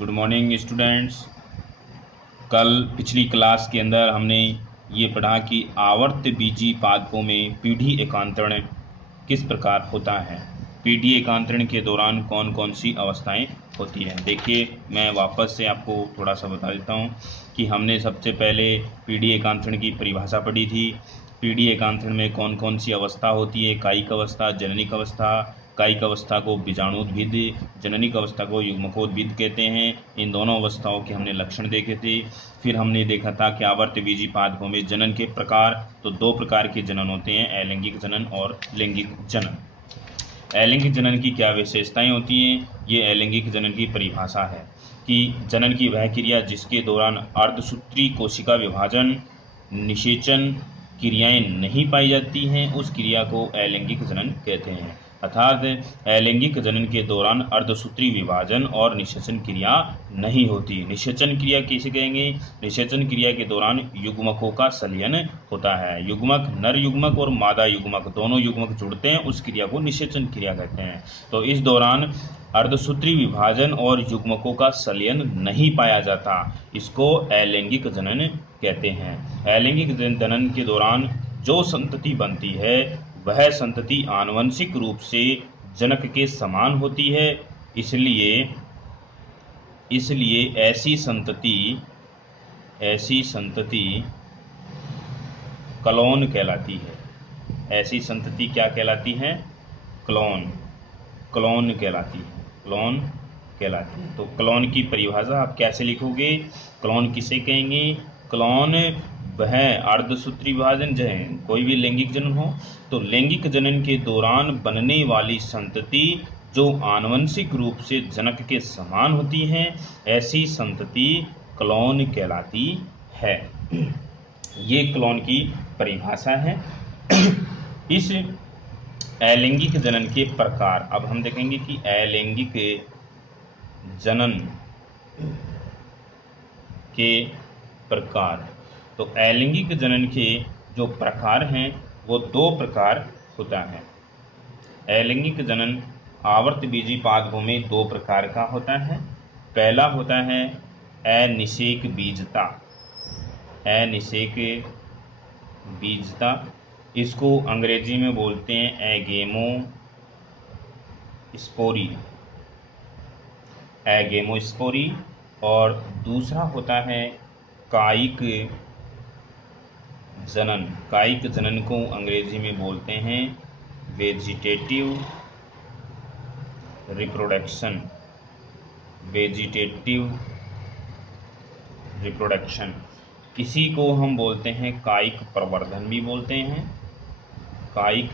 Good morning students. कल पिछली class के अंदर हमने ये पढ़ा कि आवर्त बीजी पादपों में पीढ़ी एकांतरण किस प्रकार होता है। पीढ़ी एकांतरण के दौरान कौन कौन सी अवस्थाएं होती हैं। देखिए, मैं वापस से आपको थोड़ा सा बता देता हूँ कि हमने सबसे पहले पीढ़ी एकांतरण की परिभाषा पढ़ी थी। पीढ़ी एकांतरण में कौन कौन सी अवस्था होती है। कायिक अवस्था, जननिक अवस्था। कायिक अवस्था को बीजाणुद्भिद, जननिक अवस्था को युग्मकोद्भिद कहते हैं। इन दोनों अवस्थाओं के हमने लक्षण देखे थे। फिर हमने देखा था कि आवर्त बीजी पादपों में जनन के प्रकार, तो दो प्रकार के जनन होते हैं, अलैंगिक जनन और लैंगिक जनन। अलैंगिक जनन की क्या विशेषताएं होती हैं, ये अलैंगिक जनन की परिभाषा है कि जनन की वह क्रिया जिसके दौरान अर्धसूत्री कोशिका विभाजन, निषेचन क्रियाएं नहीं पाई जाती हैं, उस क्रिया को अलैंगिक जनन कहते हैं। अर्थात अलैंगिक जनन के दौरान अर्धसूत्री विभाजन और निषेचन क्रिया नहीं होती। निषेचन क्रिया किसे कहेंगे? निषेचन क्रिया के दौरान युग्मकों का संलयन होता है। युग्मक, नर युग्मक और मादा युग्मक दोनों युग्मक जुड़ते हैं, उस क्रिया को निषेचन क्रिया कहते हैं। तो इस दौरान अर्धसूत्री विभाजन और युग्मकों का संलयन नहीं पाया जाता, इसको अलैंगिक जनन कहते हैं। अलैंगिक जनन के दौरान जो संतति बनती है वह संतति आनुवंशिक रूप से जनक के समान होती है, इसलिए ऐसी संतति क्लोन कहलाती है। ऐसी संतति क्या कहलाती है? क्लोन कहलाती है। तो क्लोन की परिभाषा आप कैसे लिखोगे? क्लोन किसे कहेंगे? क्लोन वह अर्धसूत्री विभाजन जन, कोई भी लैंगिक जनन हो तो लैंगिक जनन के दौरान बनने वाली संतति जो आनुवंशिक रूप से जनक के समान होती है, ऐसी संतति क्लोन कहलाती है। ये क्लोन की परिभाषा है। इस अलैंगिक जनन के प्रकार अब हम देखेंगे कि अलैंगिक जनन के प्रकार। तो अलैंगिक जनन के जो प्रकार हैं वो दो प्रकार होता है। अलैंगिक जनन आवर्त बीजी पादपों में दो प्रकार का होता है। पहला होता है अनिषेक बीजता। अनिषेक बीजता, इसको अंग्रेजी में बोलते हैं एगेमोस्पोरी। और दूसरा होता है कायिक जनन। कायिक जनन को अंग्रेजी में बोलते हैं वेजिटेटिव रिप्रोडक्शन। इसी को हम बोलते हैं कायिक प्रवर्धन भी बोलते हैं। कायिक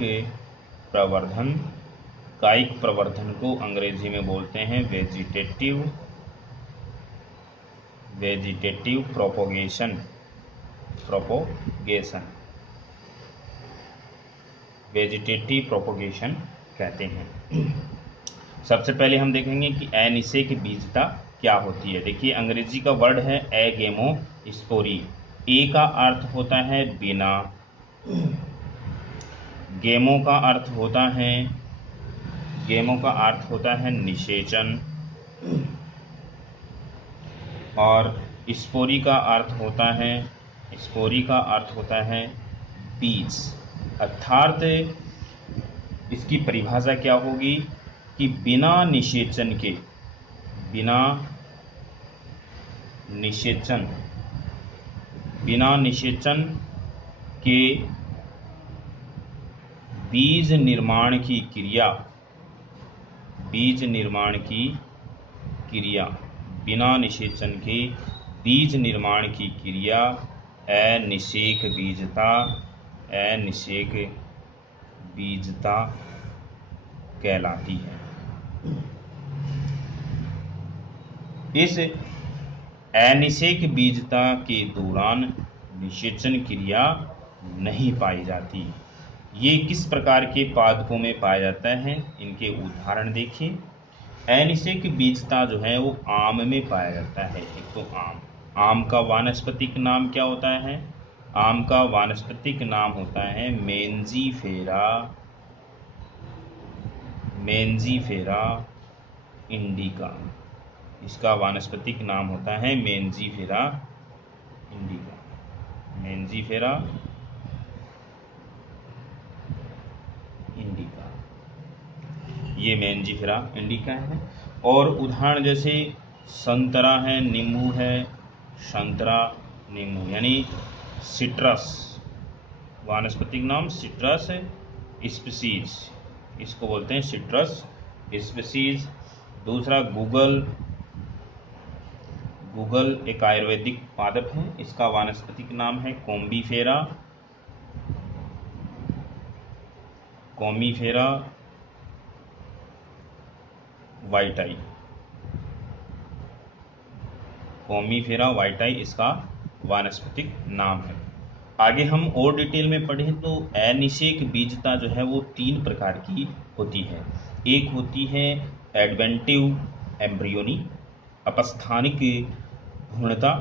प्रवर्धन को अंग्रेजी में बोलते हैं वेजिटेटिव प्रोपोगेशन। वेजिटेटिव प्रोपोगेशन कहते हैं। सबसे पहले हम देखेंगे कि अनिषेक बीजता क्या होती है। देखिए, अंग्रेजी का वर्ड है एगेमोस्पोरी। ए का अर्थ होता है बिना, गेमो का अर्थ होता है निषेचन, और स्पोरी का अर्थ होता है बीज। अर्थात इसकी परिभाषा क्या होगी कि बिना निषेचन के बीज निर्माण की क्रिया, बिना निषेचन के बीज निर्माण की क्रिया अनिषेक बीजता कहलाती है। इस अनिषेक बीजता के दौरान निषेचन क्रिया नहीं पाई जाती। ये किस प्रकार के पादपों में पाया जाता है, इनके उदाहरण देखिए। अनिषेक बीजता जो है वो आम में पाया जाता है। एक तो आम का वानस्पतिक नाम क्या होता है? आम का वानस्पतिक नाम होता है मेंजीफेरा इंडिका। इसका वानस्पतिक नाम होता है मेंजीफेरा इंडिका। मेंजीफेरा इंडिका, ये मेंजीफेरा इंडिका है। और उदाहरण जैसे संतरा है, नींबू है, संतरा नींबू यानी सिट्रस, वानस्पतिक नाम सिट्रस स्पीसीज, इसको बोलते हैं सिट्रस स्पीसीज। दूसरा गूगल, गूगल एक आयुर्वेदिक पादप है, इसका वानस्पतिक नाम है कॉम्बीफेरा, कॉमीफेरा वाइटाई, कॉमीफेरा वाइटाई इसका वानस्पतिक नाम है। आगे हम और डिटेल में पढ़ें तो अनिषेक बीजता जो है वो 3 प्रकार की होती है। एक होती है एडवेंटिव एम्ब्रियोनी, अपस्थानिक भ्रूणता।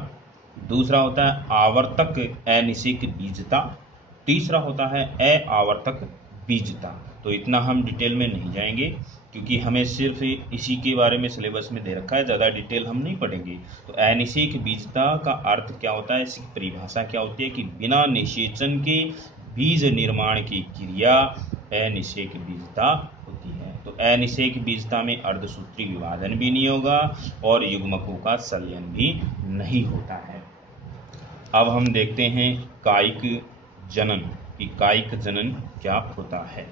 दूसरा होता है आवर्तक अनिषेक बीजता। तीसरा होता है अआवर्तक बीजता। तो इतना हम डिटेल में नहीं जाएंगे क्योंकि हमें सिर्फ इसी के बारे में सिलेबस में दे रखा है, ज़्यादा डिटेल हम नहीं पढ़ेंगे। तो अनिषेक बीजता का अर्थ क्या होता है, इसकी परिभाषा क्या होती है कि बिना निषेचन के बीज निर्माण की क्रिया अनिषेक बीजता होती है। तो अनिषेक बीजता में अर्धसूत्री विभाजन भी नहीं होगा और युग्मकों का संलयन भी नहीं होता है। अब हम देखते हैं कायिक जनन कि कायिक जनन क्या होता है।